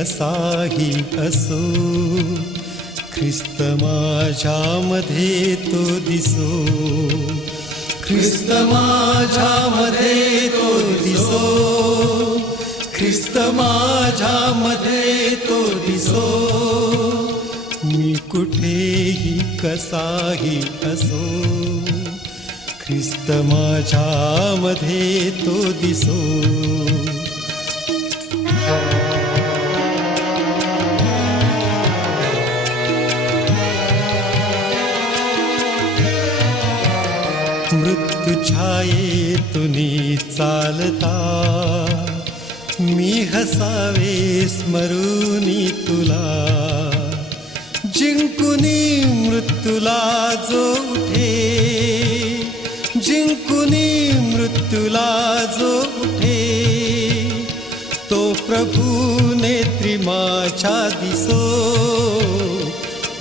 कसाही असो, ख्रिस्त माझ्यामध्ये तो दिसो, ख्रिस्त माझ्यामध्ये तो दिसो, ख्रिस्त माझ्यामध्ये तो दिसो. मी कुठेही कसाही असो, ख्रिस्त माझ्यामध्ये तो दिसो. मृत्यू छायेतूनी चालता, मी हसावे स्मरुनी तुला. जिंकुनी मृत्यूला जो उठे, जिंकुनी मृत्यूला जो उठे, तो प्रभू नेत्री माझ्या दिसो.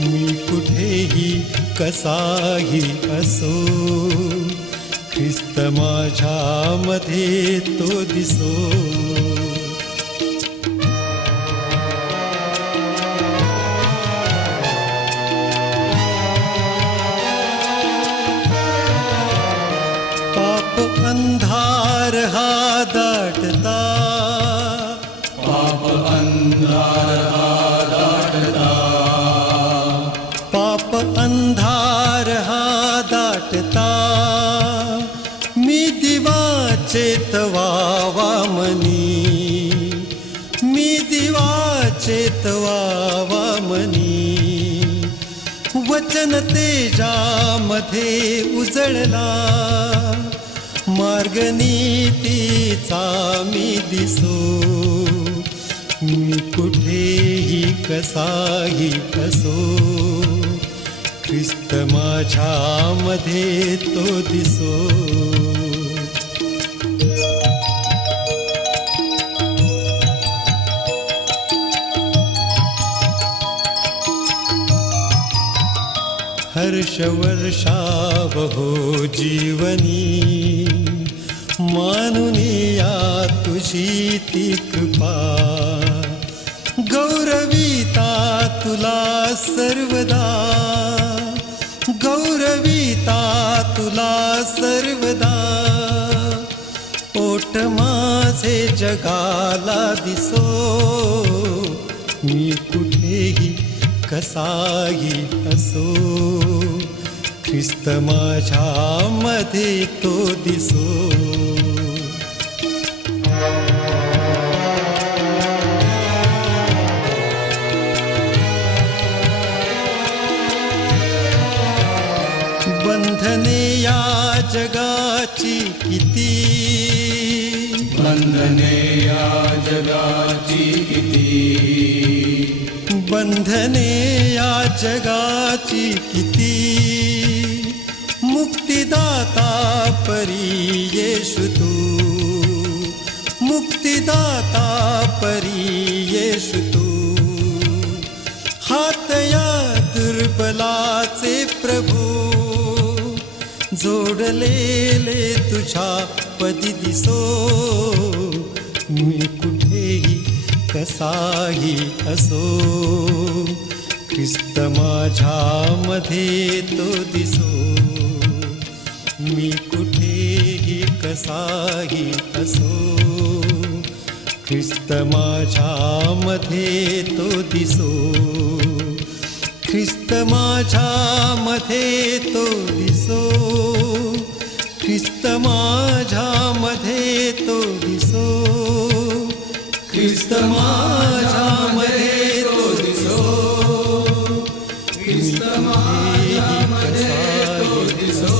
मी कुठेही कसाही असो, ख्रिस्त माझ्यामध्ये तो दिसो. पाप अंधार हा दाटता, पाप अंधार हा दाटता, पाप अंधार हा दाटता. मी दिवा चेतवावा मनी, मी दिवा चेतवावा मनी. वचन तेजामध्ये उजळला, मार्ग नीतीचा मी दिसो. मी कुठेही कसाही असो, ख्रिस्त माझ्यामध्ये तो दिसो. हर्ष वर्षावहो जीवनी, मानुनिया तुझी ती कृपा. गौरविता तुला सर्वदा, गौरविता तुला सर्वदा. ओठ माझे जगाला दिसो, मी कुठेही कसाही असो, ख्रिस्त माझ्यामध्ये तो दिसो. बंधने या जगाची किती, बंधने या जगाची किती, बंधने या जगाची किती. मुक्तिदाता परी येशू तू, मुक्तिदाता परी येशू तू. हात या दुर्बलाचे प्रभू, जोडलेले तुझ्या पदी दिसो. मी कुठेही कसाही असो, ख्रिस्त माझ्यामध्ये तो दिसो. मी कुठेही कसाही असो, ख्रिस्त माझ्यामध्ये तो दिसो. ख्रिस्त माझ्यामध्ये तो दिसो, ख्रिस्त माझ्यामध्ये तो दिसो. ख्रिस्त माझ्यामध्ये तो दिसो, ख्रिस्त माझ्यामध्ये तो दिसो,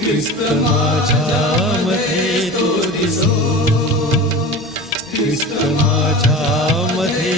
ख्रिस्त माझ्यामध्ये तो दिसो, ख्रिस्त माझ्यामध्ये